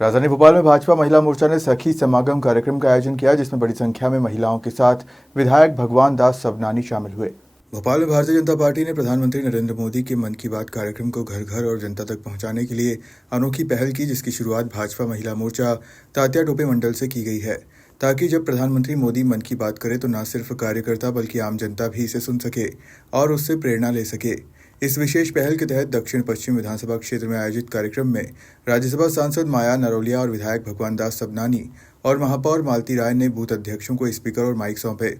राजधानी भोपाल में भाजपा महिला मोर्चा ने सखी समागम कार्यक्रम का आयोजन किया, जिसमें बड़ी संख्या में महिलाओं के साथ विधायक भगवान दास सबनानी शामिल हुए। भोपाल में भारतीय जनता पार्टी ने प्रधानमंत्री नरेंद्र मोदी के मन की बात कार्यक्रम को घर घर और जनता तक पहुंचाने के लिए अनोखी पहल की, जिसकी शुरुआत भाजपा महिला मोर्चा तात्या टोपे मंडल से की गई है, ताकि जब प्रधानमंत्री मोदी मन की बात करे तो न सिर्फ कार्यकर्ता बल्कि आम जनता भी इसे सुन सके और उससे प्रेरणा ले सके। इस विशेष पहल के तहत दक्षिण पश्चिम विधानसभा क्षेत्र में आयोजित कार्यक्रम में राज्यसभा सांसद माया नरोलिया और विधायक भगवान दास सबनानी और महापौर मालती राय ने बूथ अध्यक्षों को स्पीकर और माइक सौंपे।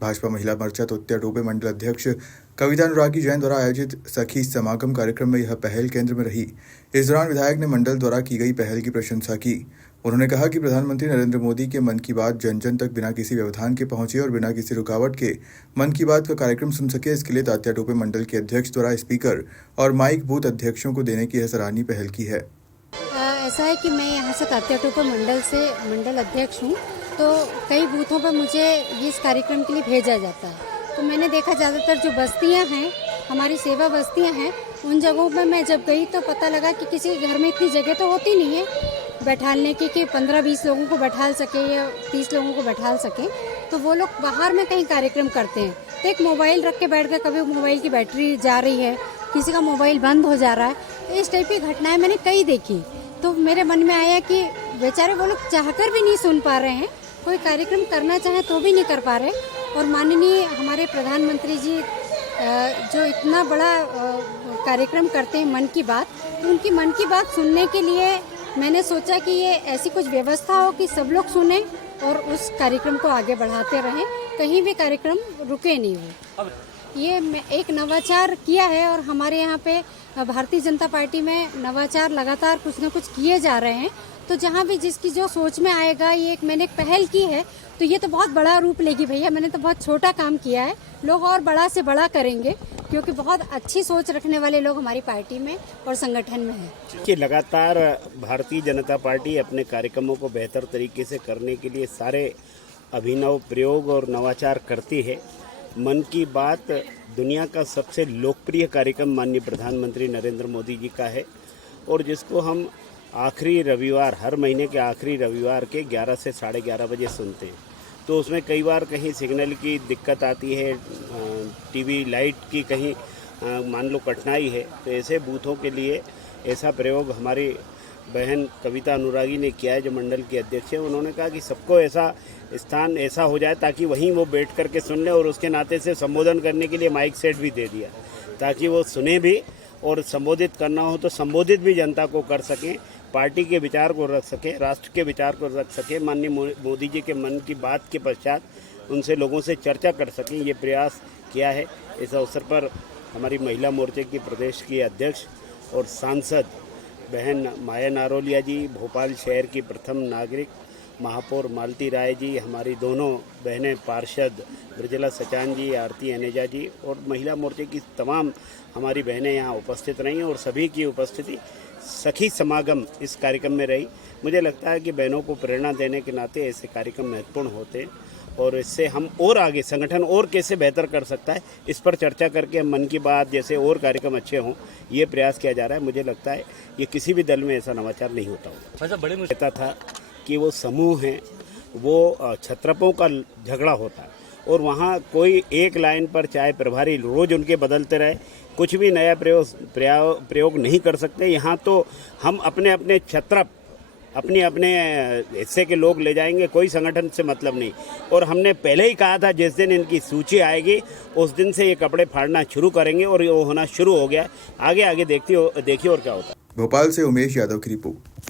भाजपा महिला मोर्चा तात्या टोपे मंडल अध्यक्ष कविता अनुरागी जैन द्वारा आयोजित सखी समागम कार्यक्रम में यह पहल केंद्र में रही। इस दौरान विधायक ने मंडल द्वारा की गई पहल की प्रशंसा की। उन्होंने कहा कि प्रधानमंत्री नरेंद्र मोदी के मन की बात जन जन तक बिना किसी व्यवधान के पहुंचे और बिना किसी रुकावट के मन की बात का कार्यक्रम सुन सके। इसके लिए तात्या टोपे मंडल के अध्यक्ष द्वारा स्पीकर और माइक बूथ अध्यक्षों को देने की यह सराहनीय पहल की है। ऐसा है कि मैं यहाँ से तात्या टोपे मंडल से मंडल अध्यक्ष हूँ, तो कई बूथों पर मुझे इस कार्यक्रम के लिए भेजा जाता है। तो मैंने देखा ज़्यादातर जो बस्तियाँ हैं, हमारी सेवा बस्तियाँ हैं, उन जगहों पर मैं जब गई तो पता लगा कि किसी घर में इतनी जगह तो होती नहीं है बैठालने की कि 15-20 लोगों को बैठाल सके या 30 लोगों को बैठाल सके। तो वो लोग बाहर में कहीं कार्यक्रम करते हैं तो एक मोबाइल रख के बैठ गए, कभी मोबाइल की बैटरी जा रही है, किसी का मोबाइल बंद हो जा रहा है। तो इस टाइप की घटनाएं मैंने कई देखी। तो मेरे मन में आया कि बेचारे वो लोग चाहकर भी नहीं सुन पा रहे हैं, कोई कार्यक्रम करना चाहे तो भी नहीं कर पा रहे। और माननीय हमारे प्रधानमंत्री जी जो इतना बड़ा कार्यक्रम करते हैं मन की बात, तो उनकी मन की बात सुनने के लिए मैंने सोचा कि ये ऐसी कुछ व्यवस्था हो कि सब लोग सुने और उस कार्यक्रम को आगे बढ़ाते रहें, कहीं भी कार्यक्रम रुके नहीं हो। ये एक नवाचार किया है और हमारे यहाँ पे भारतीय जनता पार्टी में नवाचार लगातार कुछ न कुछ किए जा रहे हैं। तो जहाँ भी जिसकी जो सोच में आएगा, ये मैंने एक पहल की है तो ये तो बहुत बड़ा रूप लेगी भैया। मैंने तो बहुत छोटा काम किया है, लोग और बड़ा से बड़ा करेंगे क्योंकि बहुत अच्छी सोच रखने वाले लोग हमारी पार्टी में और संगठन में हैं। कि लगातार भारतीय जनता पार्टी अपने कार्यक्रमों को बेहतर तरीके से करने के लिए सारे अभिनव प्रयोग और नवाचार करती है। मन की बात दुनिया का सबसे लोकप्रिय कार्यक्रम माननीय प्रधानमंत्री नरेंद्र मोदी जी का है और जिसको हम आखिरी रविवार, हर महीने के आखिरी रविवार के 11 से 11:30 बजे सुनते हैं। तो उसमें कई बार कहीं सिग्नल की दिक्कत आती है, टीवी लाइट की कहीं मान लो कठिनाई है, तो ऐसे बूथों के लिए ऐसा प्रयोग हमारी बहन कविता अनुरागी ने किया है, जो मंडल के अध्यक्ष है। उन्होंने कहा कि सबको ऐसा स्थान ऐसा हो जाए ताकि वहीं वो बैठ कर के सुन ले और उसके नाते से संबोधन करने के लिए माइक सेट भी दे दिया ताकि वो सुने भी और संबोधित करना हो तो संबोधित भी जनता को कर सकें, पार्टी के विचार को रख सकें, राष्ट्र के विचार को रख सकें। माननीय मोदी जी के मन की बात के पश्चात उनसे लोगों से चर्चा कर सकें, ये प्रयास किया है। इस अवसर पर हमारी महिला मोर्चे की प्रदेश की अध्यक्ष और सांसद बहन माया नरोलिया जी, भोपाल शहर की प्रथम नागरिक महापौर मालती राय जी, हमारी दोनों बहनें पार्षद ब्रजला सचान जी, आरती अनेजा जी और महिला मोर्चे की तमाम हमारी बहनें यहाँ उपस्थित रहीं और सभी की उपस्थिति सखी समागम इस कार्यक्रम में रही। मुझे लगता है कि बहनों को प्रेरणा देने के नाते ऐसे कार्यक्रम महत्वपूर्ण होते हैं और इससे हम और आगे संगठन और कैसे बेहतर कर सकता है, इस पर चर्चा करके हम मन की बात जैसे और कार्यक्रम अच्छे हों, ये प्रयास किया जा रहा है। मुझे लगता है ये किसी भी दल में ऐसा नवाचार नहीं होता होगा। बड़े मुझे कहता था कि वो समूह हैं, वो छत्रपों का झगड़ा होता है और वहाँ कोई एक लाइन पर चाहे प्रभारी रोज उनके बदलते रहे, कुछ भी नया प्रयोग नहीं कर सकते। यहाँ तो हम अपने अपने छत्रप अपने अपने हिस्से के लोग ले जाएंगे, कोई संगठन से मतलब नहीं। और हमने पहले ही कहा था जिस दिन इनकी सूची आएगी उस दिन से ये कपड़े फाड़ना शुरू करेंगे और ये होना शुरू हो गया। आगे देखिए और क्या होता है। भोपाल से उमेश यादव की रिपोर्ट।